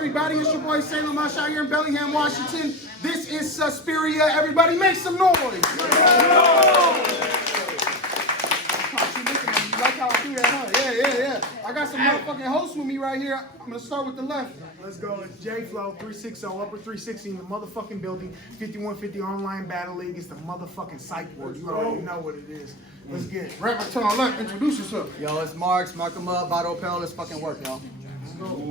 everybody? It's your boy Salem out here in Bellingham, Washington. This is Suspiria. Everybody make some noise. You like how I do that, huh? Yeah. I got some motherfucking hosts with me right here. I'm going to start with the left. Let's go. It's J-Flow 360, upper 360 in the motherfucking building. 5150 online battle league. It's the motherfucking psych ward. You already know what it is. Let's get it. Right to my left, introduce yourself. Yo, it's Marqz. Mark him up. Bottle pill. Let's fucking work, y'all.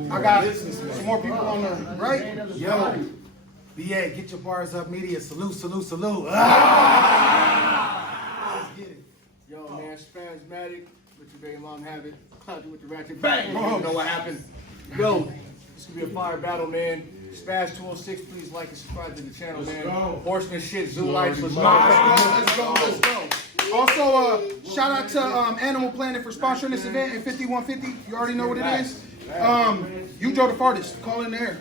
I got some more people on the right. Yo, BA, get your bars up, media. Salute. Let's get it. Yo, man, Spasmatic, with your baby mom have it. Cloud you with the ratchet bang. You don't know what happened. Yo, this could be a fire battle, man. Spaz 206, please like and subscribe to the channel, man. Horseman shit, Zoo Life. Let's go. Also, shout out to Animal Planet for sponsoring this event in 5150. You already know what it is. You Joe the farthest. Call in there.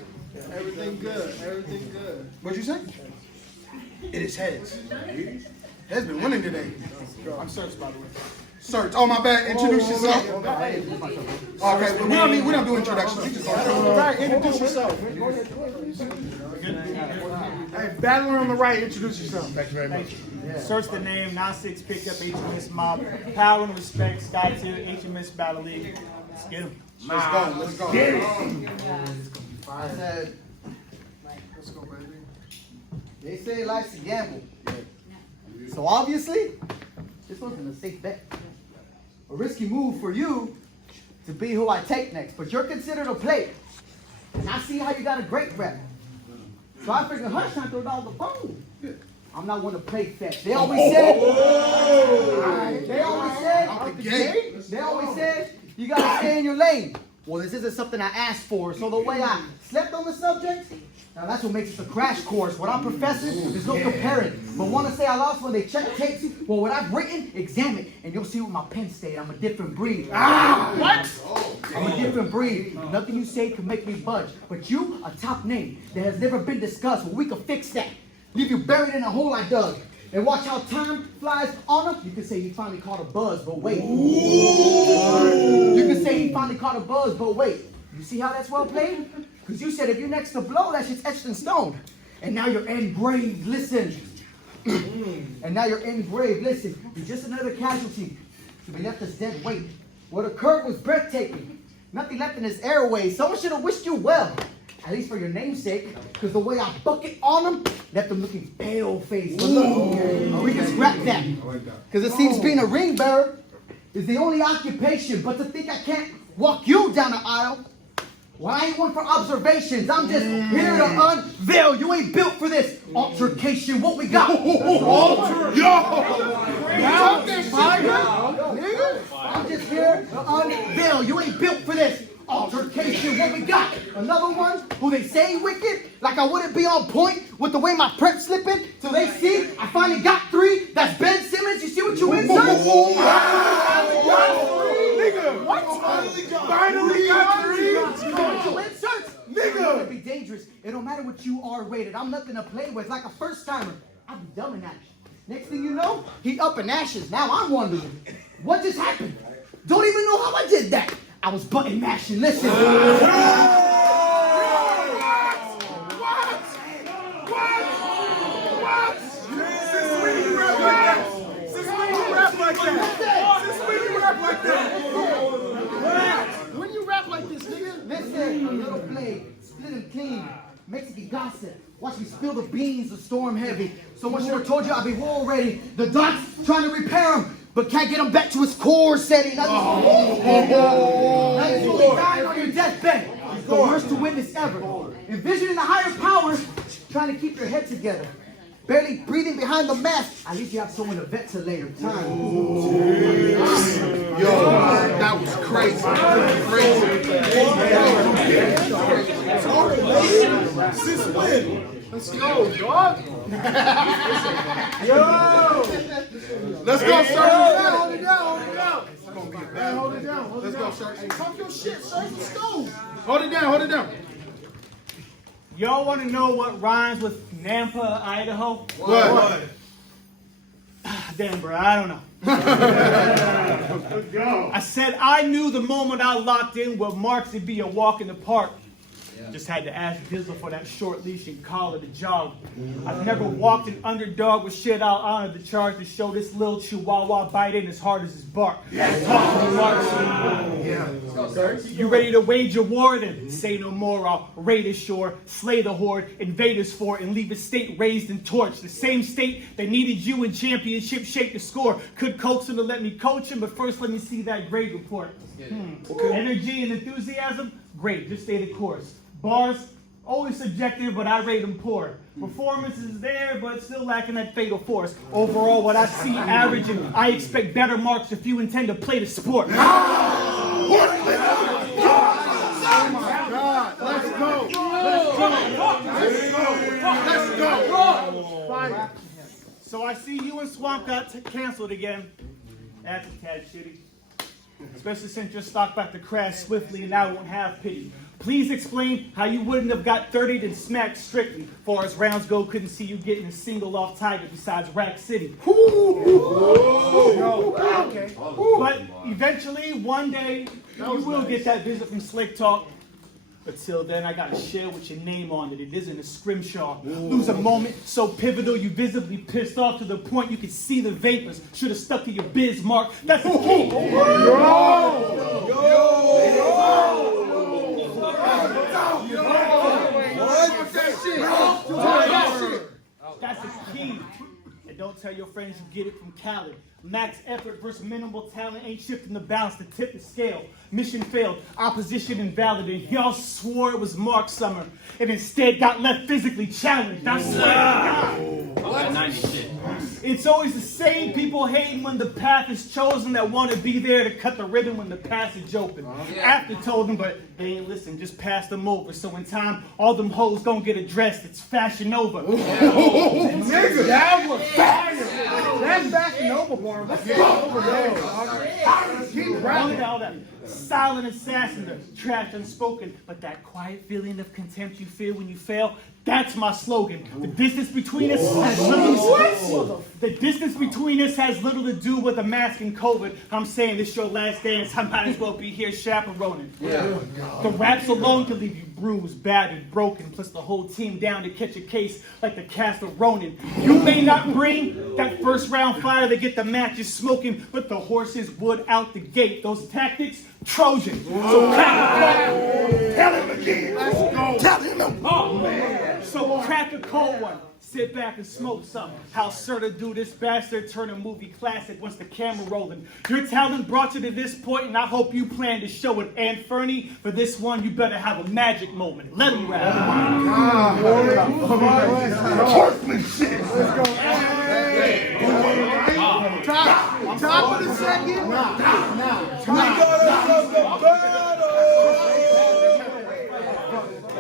Everything good. What'd you say? It is heads. Heads been winning today. I'm Certs, by the way. Certs. Oh, my bad. Introduce yourself. Okay, we don't do introductions. You just don't introduce yourself. Hey, battler on the right, introduce yourself. Thank you very much. Search the name, 9-6 picked up HMS Mob. Power and respect, Sky Tier, HMS Battle League. Let's get him. Let's go. I said, Let's go, baby. they say life's a gamble. So obviously, this wasn't a safe bet. A risky move for you to be who I take next, but you're considered a player. And I see how you got a great rep. So I figured, hush, I throw down the phone. I'm not one to play fast. They always said, you gotta stay in your lane. Well, this isn't something I asked for, so the way I slept on the subject, now that's what makes it a crash course. What I'm professing, there's no comparing. But want to say I lost when they check tapes? Well, what I've written, examine, and you'll see what my pen stayed. I'm a different breed. What? I'm a different breed. Nothing you say can make me budge. But you, a top name that has never been discussed. Well, we can fix that. Leave you buried in a hole I dug. And watch how time flies on him. You can say he finally caught a buzz, but wait. You can say he finally caught a buzz, but wait. You see how that's well played? Because you said if you're next to blow, that shit's etched in stone. And now you're engraved, listen. And now you're engraved, listen. You're just another casualty to be left as dead weight. What occurred was breathtaking. Nothing left in his airways. Someone should have wished you well. At least for your namesake, because the way I bucket on him left him looking pale-faced. But look, we can scrap that. Because it seems being a ring bearer is the only occupation. But to think I can't walk you down the aisle, well, I ain't one for observations. I'm just here to unveil. You ain't built for this altercation. What we got? I'm just here to unveil. You ain't built for this altercation. What we got? Another one who they say wicked, like I wouldn't be on point with the way my prep slipping. Till they see I finally got 3. That's Ben Simmons. You see what you insert? What? Finally got 3. Nigga! It be dangerous. It don't matter what you are rated. I'm nothing to play with. Like a first timer, I'd be dumb in action. Next thing you know, he up in ashes. Now I'm wondering, what just happened? Don't even know how I did that. I was button mashing. Listen. When you rap like this, nigga? Listen, a little blade, split and clean. Mexican gossip. Watch me spill the beans, the storm heavy. Someone should have told you I'll be war ready. The dots trying to repair him, but can't get him back to his core setting. Now you fully dying on your deathbed. The worst to witness ever. Envisioning the higher power, trying to keep your head together. Barely breathing behind the mask. At least you have someone to ventilate time. Yo, that was crazy. Since when? Let's go, dog. Yo! Let's go, sir. Hold it down. Hold it down. Let's go, sir. Talk your shit, sir. Let's go. Hold it down. Y'all want to know what rhymes with Nampa, Idaho? What? Damn, bro, I don't know. Let's go. I said I knew the moment I locked in with Marqz, it'd be a walk in the park. Just had to ask Dizzle for that short leash and collar to jog. I've never walked an underdog with shit. I'll honor the charge to show this little chihuahua bite in as hard as his bark. Talk to me, Marqz. You ready to wage a war? Then say no more. I'll raid his shore, slay the horde, invade his fort, and leave his state raised and torched. The same state that needed you in championship shape to score. Could coax him to let me coach him, but first let me see that grade report. Energy and enthusiasm? Great, just stay the course. Bars, always subjective, but I rate them poor. Performance is there, but still lacking that fatal force. Overall, what I see averaging, I expect better marks if you intend to play the sport. Oh my God, let's go. Let's go. Fight. So I see you and Swamp got canceled again. That's a tad shitty. Especially since your stock about to crash swiftly and I won't have pity. Please explain how you wouldn't have got 30'd and smacked strictly. Far as rounds go, couldn't see you getting a single off Tiger besides Rack City. Okay. But eventually, one day, you will get that visit from Slick Talk. But till then, I gotta share with your name on it. It isn't a scrimshaw. Lose a moment so pivotal, you visibly pissed off to the point you could see the vapors. Should have stuck to your biz, Mark. That's the key. That's the key. And don't tell your friends you get it from Cali. Max effort versus minimal talent ain't shifting the balance to tip the scale. Mission failed, opposition invalid, and y'all swore it was Mark Summer, and instead got left physically challenged. I swear to God. 90 shit. It's always the same people hating when the path is chosen that want to be there to cut the ribbon when the passage open. After told them, but they ain't listen, just passed them over. So in time, all them hoes gonna get addressed. It's fashion over. Nigga, that was fire. That's fashion over, boy. Let's get over there. Keep running. All that silent assassin, the trash unspoken, but that quiet feeling of contempt you feel when you fail, that's my slogan. The distance between us has little to do with a mask and COVID. I'm saying this your last dance. I might as well be here chaperoning. The raps alone can leave you bruised, battered, broken, plus the whole team down to catch a case like the cast of Ronin. You may not bring that first round fire to get the matches smoking, but the horses would out the gate. Those tactics, Trojan. So tell him again. Let's go. Tell him. Oh, man. So crack a cold one. Sit back and smoke some. How Certa do this bastard turn a movie classic once the camera rolling. Your talent brought you to this point, and I hope you plan to show it. And Fernie, for this one, you better have a magic moment. Let him rap. Horsemanship. Let's go. Top of the second.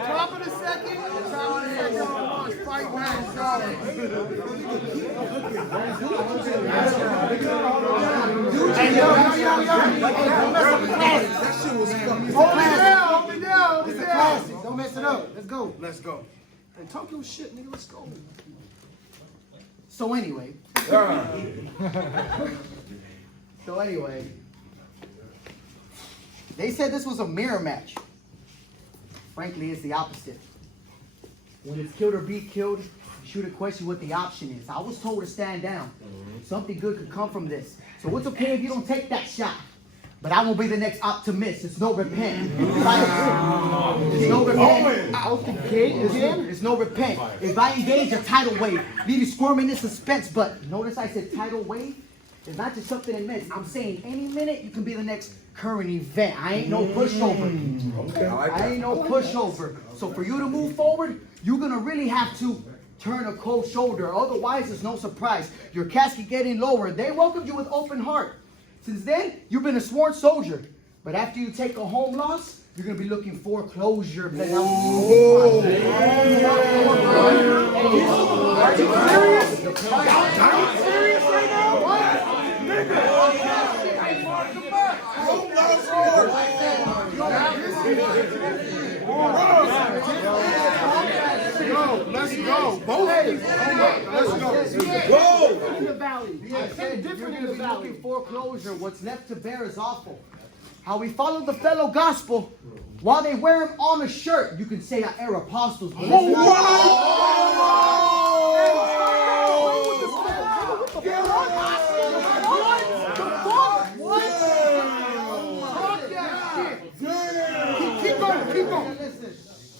Top of the second. Fight back, Hold me down. Don't mess it up. Let's go. Let's go. And talk your shit, nigga. Let's go. So anyway. They said this was a mirror match. Frankly, it's the opposite. When it's killed or be killed, you should have questioned what the option is. I was told to stand down. Something good could come from this. So it's okay if you don't take that shot. But I won't be the next optimist. It's no repent. It's no repent. Out the gate again? It's no repent. If I engage a tidal wave, leave you squirming in suspense. But notice I said tidal wave. It's not just something immense. I'm saying any minute you can be the next current event. I ain't no pushover. I ain't no pushover. So for you to move forward, you're gonna really have to turn a cold shoulder. Otherwise, it's no surprise. Your casket getting lower. They welcomed you with open heart. Since then, you've been a sworn soldier. But after you take a home loss, you're gonna be looking for closure. Are you serious right now? What? Let's go. Both of you. Let's go. Whoa! In the valley. I said different in the valley. Looking for closure. What's left to bear is awful. How we followed the fellow gospel While they wear them on a shirt, you can say I air apostles. But Keep going. Listen,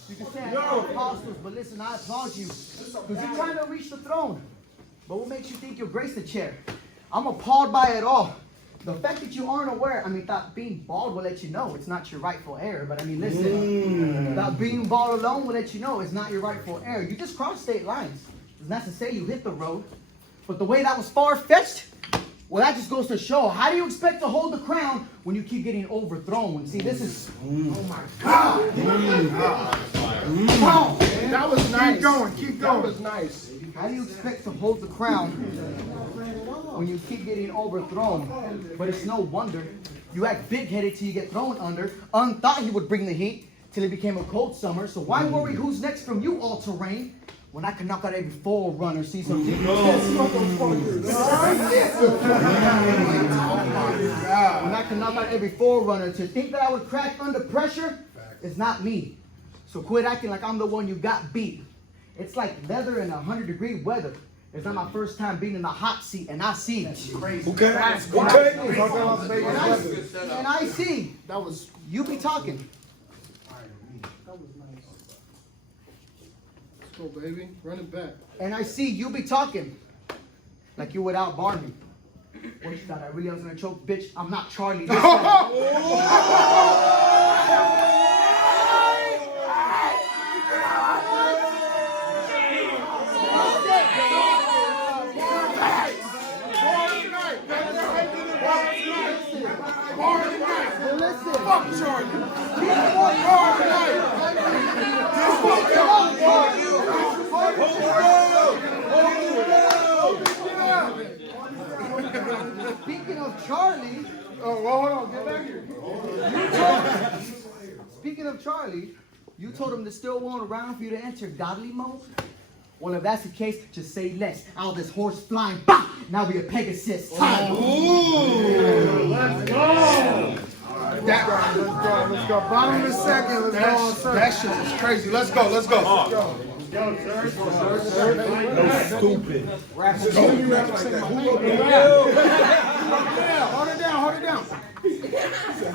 you can say I air apostles, but listen, I applaud you. Because you're trying to reach the throne. But what makes you think you'll grace the chair? I'm appalled by it all. The fact that you aren't aware, that being bald will let you know it's not your rightful heir. But listen, that being bald alone will let you know it's not your rightful heir. You just crossed state lines. It's not to say you hit the road. But the way that was far-fetched, well, that just goes to show, how do you expect to hold the crown when you keep getting overthrown? See, this is... Oh my God. That was nice. Keep going. That was nice. How do you expect to hold the crown when you keep getting overthrown? But it's no wonder. You act big-headed till you get thrown under. Thought he would bring the heat till it became a cold summer. So why worry who's next from you, all-terrain? When I can knock out every forerunner, see some When I can knock out every forerunner, to think that I would crack under pressure is not me. So quit acting like I'm the one you got beat. It's like leather in 100-degree weather. It's not my first time being in the hot seat, and I see. Crazy. Okay. And I see. That was. You be talking. Let's go, baby. Run it back. And I see you be talking like you would outbar me. What you thought I really was gonna choke, bitch? I'm not Charlie. This time. Fuck Charlie. Speaking of Charlie, Oh, well, hold on. Get back here. speaking of Charlie, you told him to still want around for you to enter godly mode? Well, if that's the case, just say less. Out this horse flying, bah! Now we a Pegasus. Time. Let's go. Let's go. Bottom of the second. Let's go. That shit is crazy. Let's go. Let's go. Yo, sir. Stupid.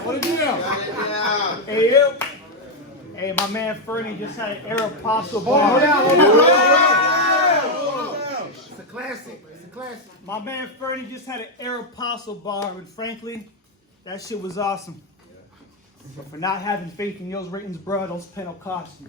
Hold it down. Hey, you. Hey, my man Fernie just had an air apostle bar. It's a classic. My man Fernie just had an air apostle bar, and frankly, that shit was awesome. But for not having faith in yours writings, bro, those pen will cost you.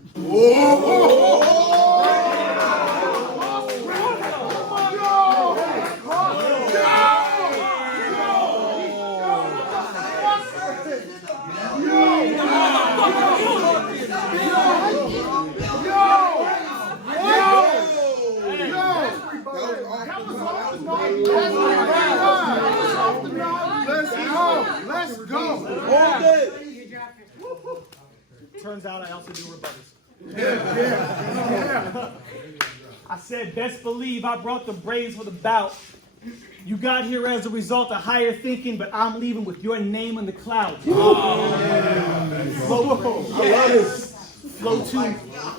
Let's go. Turns out I also do rebuttals. I said, best believe I brought the brains for the bout. You got here as a result of higher thinking, but I'm leaving with your name in the clouds.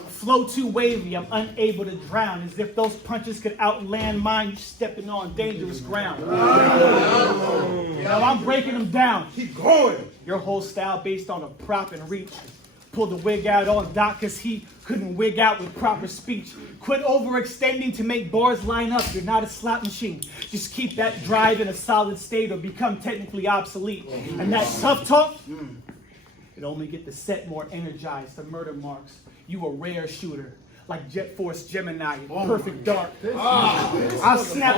Flow too wavy, I'm unable to drown. As if those punches could outland mine, you stepping on dangerous ground. Now I'm breaking them down. Keep going. Your whole style based on a prop and reach. Pulled the wig out on Doc cause he couldn't wig out with proper speech. Quit overextending to make bars line up. You're not a slot machine. Just keep that drive in a solid state or become technically obsolete. And that tough talk, it only get the set more energized. The murder marks. You a rare shooter. Like Jet Force Gemini, perfect dark. I snap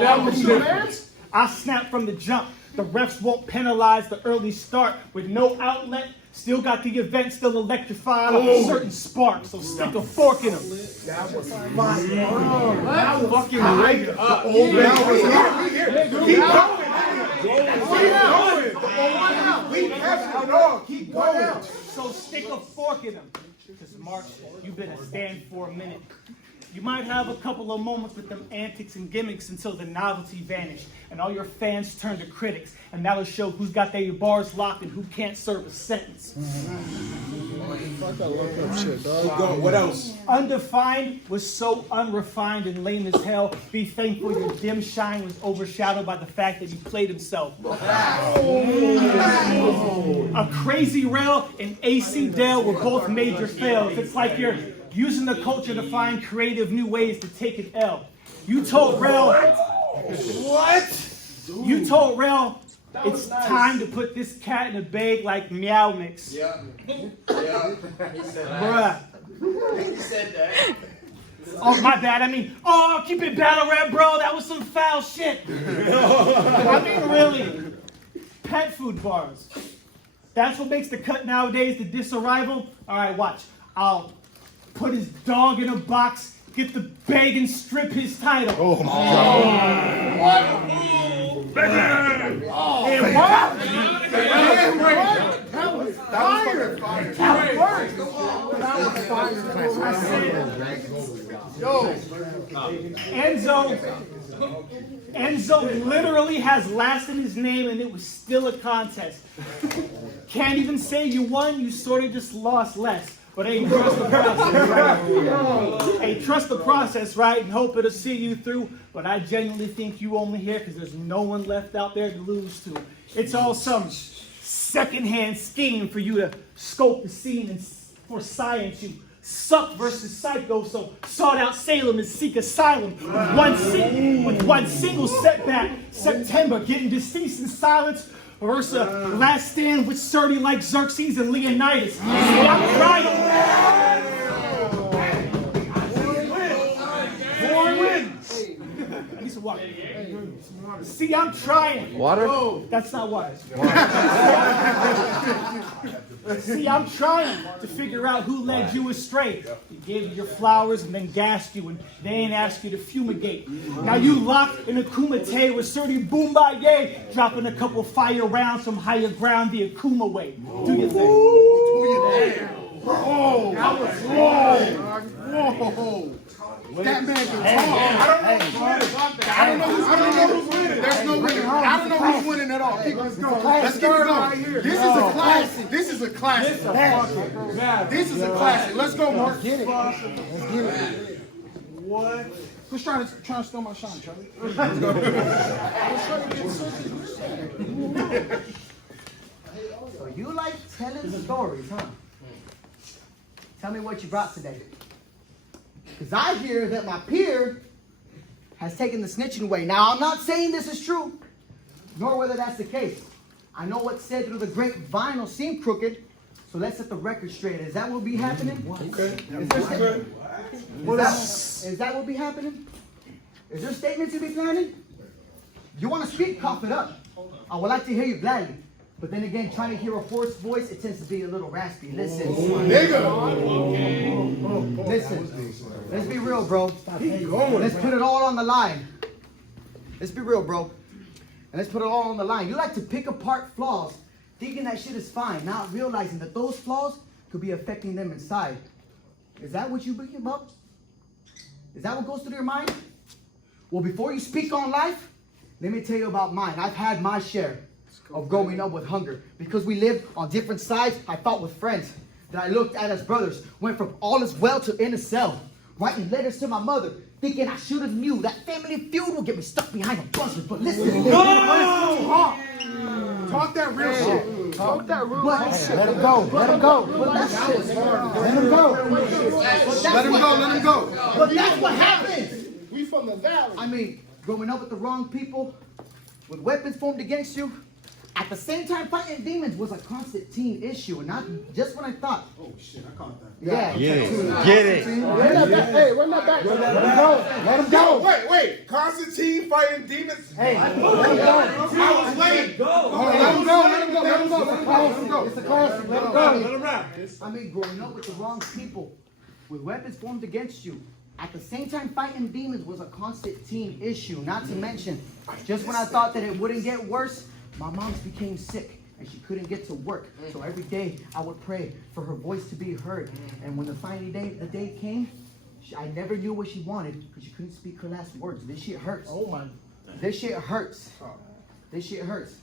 from the jump. The refs won't penalize the early start with no outlet. Still got the event still electrified on a certain spark. So stick a fork in them. That was fire. That was fucking right up. Keep going. So stick a fork in them. Because Marqz, you better stand for a minute. You might have a couple of moments with them antics and gimmicks until the novelty vanished and all your fans turn to critics, and that'll show who's got their bars locked and who can't serve a sentence. What else? Undefined was so unrefined and lame as hell. Be thankful your dim shine was overshadowed by the fact that he played himself. A crazy rail and AC Dale were both major fails. It's like you're using the culture to find creative new ways to take an L. You told Rail. What? You told Rail it's time to put this cat in a bag like Meow Mix. Yeah. He said that. Bruh. He said that. Oh, my bad. I mean, oh, keep it battle rap, bro. That was some foul shit. I mean, really. Pet food bars. That's what makes the cut nowadays, the disarrival. All right, watch. I'll put his dog in a box, get the bag, and strip his title. Oh my God. Hey, what? That was fire. Enzo literally has last in his name, and it was still a contest. Can't even say you won, you sort of just lost less. But hey, trust the process, right? Hey, trust the process, right? And hope it'll see you through. But I genuinely think you only here because there's no one left out there to lose to. It's all some secondhand scheme for you to scope the scene and for science. You suck versus psycho, so sought out Salem and seek asylum. With one single setback, September, getting deceased in silence. Versus last stand with Certs like Xerxes and Leonidas. See, I'm trying. Born wins. Need some water. See, I'm trying. Water? That's not water. See, I'm trying to figure out who led you astray. They gave you your flowers and then gassed you, and they ain't asked you to fumigate. Now you locked in a kumite with Certs Boombaye, dropping a couple fire rounds from higher ground the Akuma way. Do your thing. Oh, that was whoa. That man can talk. I don't know who's winning. There's no winner. I don't know who's winning at all. Let's go. Let's keep it going. This is a classic. This is a classic. This is a classic. Let's go, Mark. Get it. Let's get it. What? Who's trying to steal my shine, Charlie? So you like telling stories, huh? Tell me what you brought today. Because I hear that my peer has taken the snitching away. Now, I'm not saying this is true, nor whether that's the case. I know what's said through the grapevine will seem crooked, so let's set the record straight. Is that what will be happening? Okay. Is that what will be happening? Is there statements you be planning? You want to speak? Cough it up. I would like to hear you gladly. But then again, trying to hear a hoarse voice, it tends to be a little raspy. Listen. Listen. Let's be real, bro. Let's put it all on the line. Let's be real, bro. And let's put it all on the line. You like to pick apart flaws, thinking that shit is fine, not realizing that those flaws could be affecting them inside. Is that what you thinking about? Is that what goes through your mind? Well, before you speak on life, let me tell you about mine. I've had my share of growing up with hunger. Because we lived on different sides, I fought with friends that I looked at as brothers. Went from all is well to in a cell. Writing letters to my mother, thinking I should have knew that family feud would get me stuck behind a buzzer. But listen, Talk that real shit. Talk that real shit. Let him go. Let him go. Let him go. Let him go. But that's what happens. We from the valley. I mean, growing up with the wrong people, with weapons formed against you, at the same time fighting demons was a constant teen issue, and not just when I thought. Oh shit, I caught that. Yeah. Get it. Hey, run that back. Let him go. Wait. Constantine fighting demons? Hey, I was late. Let him go. it's a classic. Let him go. I mean, growing up with the wrong people, with weapons formed against you, at the same time fighting demons was a constant teen issue. Not to mention, just when I thought that it wouldn't get worse, my mom became sick and she couldn't get to work. So every day I would pray for her voice to be heard. And when the day came, I never knew what she wanted because she couldn't speak her last words. This shit hurts. Oh my. This shit hurts. This shit hurts.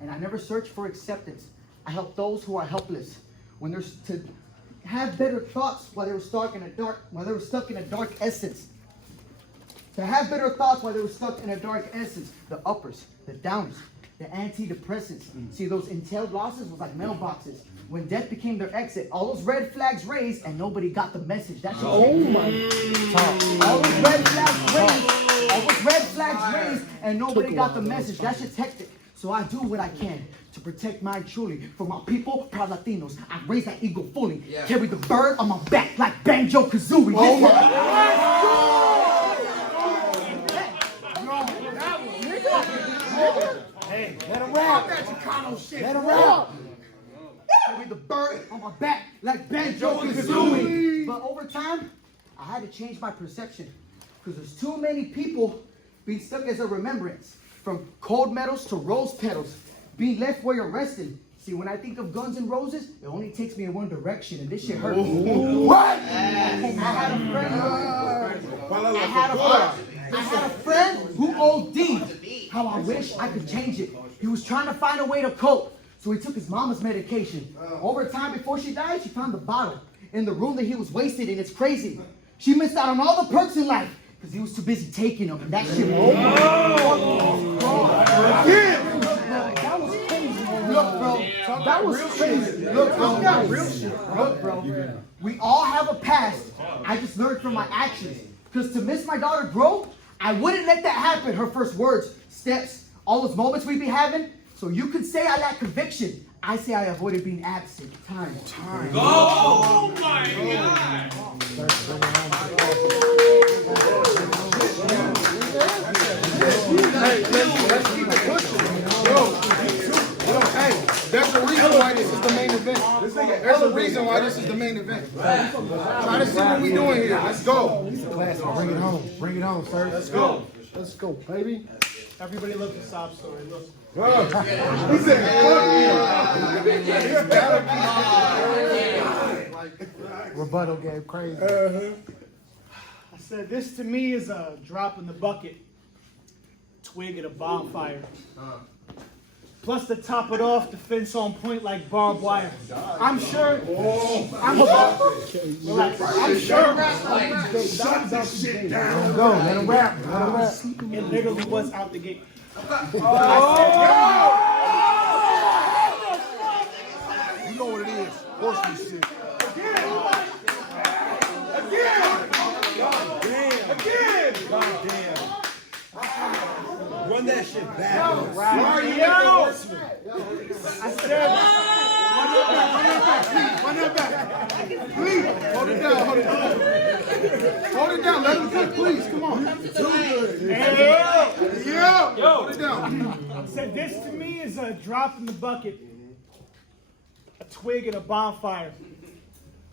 And I never search for acceptance. I help those who are helpless. When there's to have better thoughts while they were stuck in a dark essence. To have better thoughts while they were stuck in a dark essence. The uppers, the downers, the antidepressants. See, those entailed losses was like mailboxes. When death became their exit, all those red flags raised and nobody got the message. That's all those red flags raised, all those red flags raised and nobody got the message. That shit's hectic. So I do what I can to protect mine truly. For my people, proud Latinos, I raise that eagle fully. Carry the bird on my back like Banjo-Kazooie. Hey, let him rap. Let him rap. Carry the bird on my back like Banjo-Kazooie. But over time, I had to change my perception. Because there's too many people being stuck as a remembrance. From cold metals to rose petals. Being left where you're resting. See, when I think of Guns N' Roses, it only takes me in one direction. And this shit hurts. What? I had a friend who OD'd. How I wish I could change it. He was trying to find a way to cope. So he took his mama's medication. Over time, before she died, she found the bottle in the room that he was wasted in. It's crazy. She missed out on all the perks in life because he was too busy taking them. And that shit. That was crazy. Look, bro. That was crazy. Look, bro. That real shit. Look, bro. We all have a past. I just learned from my actions. Because to miss my daughter grow, I wouldn't let that happen. Her first words, steps, all those moments we be having. So you could say I lack conviction. I say I avoided being absent. Time. Oh my God! Hey, let's keep it pushing. Hey, there's a reason why this is the main event. There's a reason why this is the main event. Try to see what we doing here. Let's go. Bring it home. Bring it home, sir. Let's go. Let's go, baby. Everybody loves a sob story. Look. He said, Rebuttal game crazy. I said, this to me is a drop in the bucket. Twig at a bonfire. Plus to top it off, the fence on point like barbed wire. I'm sure. Go, let him rap. Let him rap. It literally was out the gate. You know what it is. Horse shit. Again! Run that shit back. I said, Run that back. Please. Hold it down. Hold it down. Hold it down. Let him cook, please. Come on. Yeah. Hold it down. I said, this to me is a drop in the bucket. A twig at a bonfire.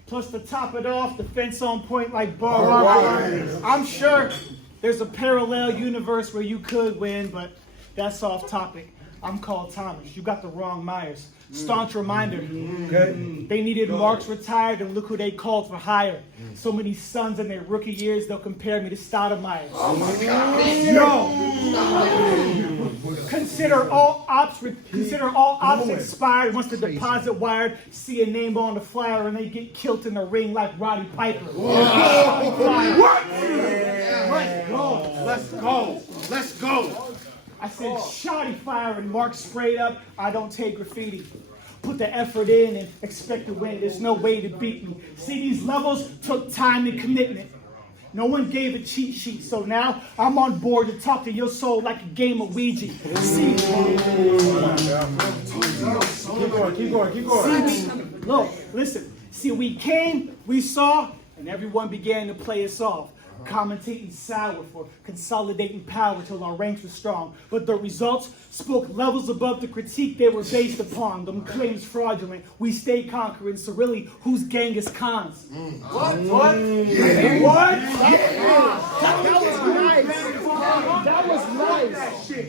Plus to top it off, the fence on point like barbed wire. I'm sure there's a parallel universe where you could win, but that's off topic. I'm called Thomas. You got the wrong Myers. Staunch reminder. They needed Marqz retired, and look who they called for hire. So many sons in their rookie years, they'll compare me to Stoudemire. Oh my God. Yo. Consider all ops expired. Once the deposit wired, see a name on the flyer, and they get killed in the ring like Roddy Piper. What? Let's go. Let's go. I said, shoddy fire and Marqz sprayed up. I don't take graffiti. Put the effort in and expect to win. There's no way to beat me. See, these levels took time and commitment. No one gave a cheat sheet, so now I'm on board to talk to your soul like a game of Ouija. See, Keep going. Look, listen. See, we came, we saw, and everyone began to play us off. Commentating sour for consolidating power till our ranks were strong. But the results spoke levels above the critique they were based upon. Them claims fraudulent. We stay conquering. So really, whose Genghis Khan's? What? Yeah. What? Yeah.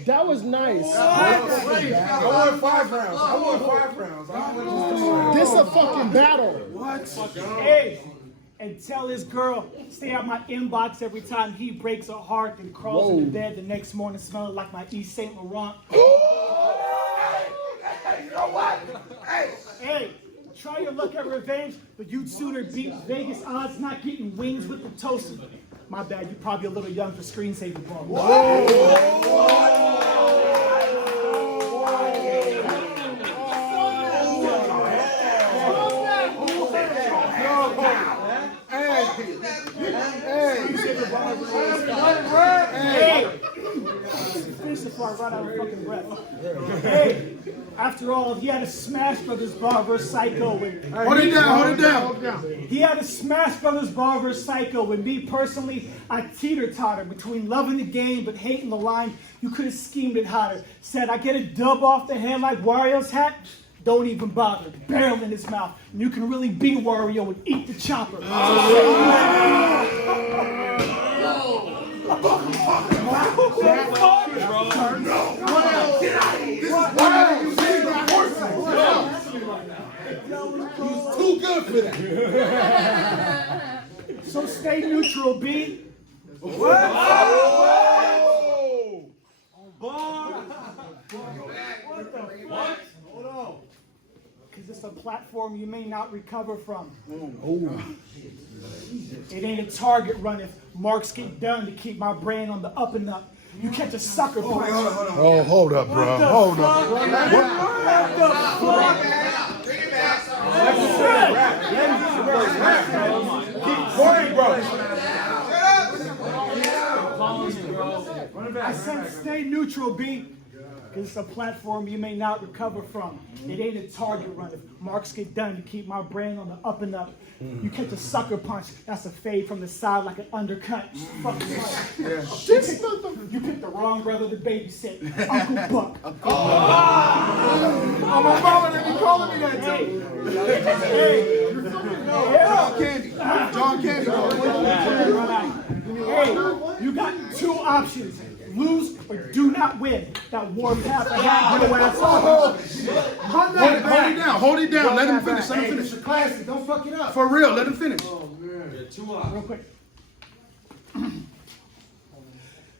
That was nice. I won 5 rounds. This a fucking battle. Hey, And tell his girl, stay out my inbox every time he breaks her heart and crawls into bed the next morning smelling like my East St. Laurent. Hey, you know what? Hey, try your luck at revenge, but you'd sooner beat Vegas odds not getting wings with the toaster. My bad, you're probably a little young for screensaver ball. Hey! Finish before I run out of fucking breath. Hey! After all, he had a Smash Brothers Brawl vs. Psycho. Hold it down. He had a Smash Brothers Brawl vs. Psycho. And me personally, I teeter-totter between loving the game but hating the line. You could have schemed it hotter. Said I get a dub off the head like Wario's hat. Don't even bother. Barrel in his mouth. And you can really be Wario and eat the chopper. Too good for that. So stay neutral, B. What? Because it's a platform you may not recover from. It ain't a target run if Marqz get done to keep my brain on the up and up. You catch a sucker punch. Oh, hold up, bro. Hold up. What the fuck? I said stay neutral, B. It's a platform you may not recover from. It ain't a target run if Marqz get done to keep my brain on the up and up. You catch a sucker punch, that's a fade from the side like an undercut. Fuck you. You picked the wrong brother to babysit. Uncle Buck. I'm a mama that be calling me that too. John Candy. Hey, you got two options. Lose or do not win. That warpath I had your ass off. Hold it down. Let him finish. It's a classic. Don't fuck it up. For real, let him finish. Real quick.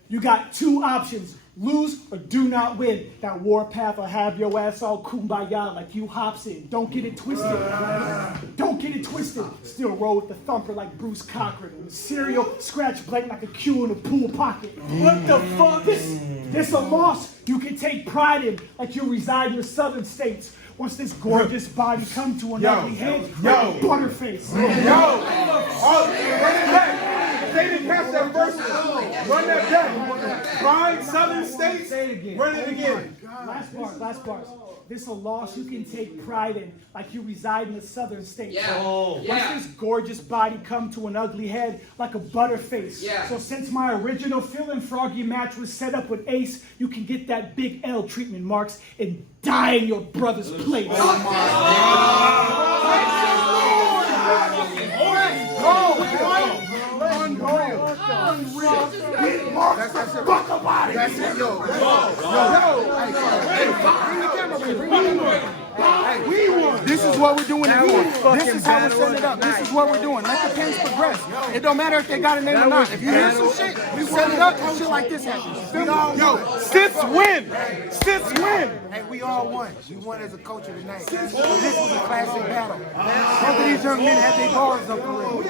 You got two options. Lose or do not win. That warpath will have your ass all kumbaya like you hops in. Don't get it twisted. Don't get it twisted. Still roll with the thumper like Bruce Cochran. Cereal scratch blank like a cue in a pool pocket. What the fuck? This a loss you can take pride in like you reside in the southern states. Once this gorgeous body come to an ugly head, like a butterface. They didn't catch that first one. Run that back. Pride, Southern States. Say it again. Run it again. Last bars. This a loss you can take pride in, like you reside in the southern states. Once this gorgeous body come to an ugly head, like a butterface. So since my original Phil Froggy match was set up with Ace, you can get that big L treatment, Marqz, and die in your brother's place. That's it, yo. This is what we're doing again. This is how we're setting it up. This is what we're doing. Let the games progress. It don't matter if they got a name or not. If you hear some shit, we set it up and shit like this happens. Yo, Sits win. Sits win. Hey, we all won. We won as a culture tonight. This is a classic battle. Both of these young men had their guards up for real.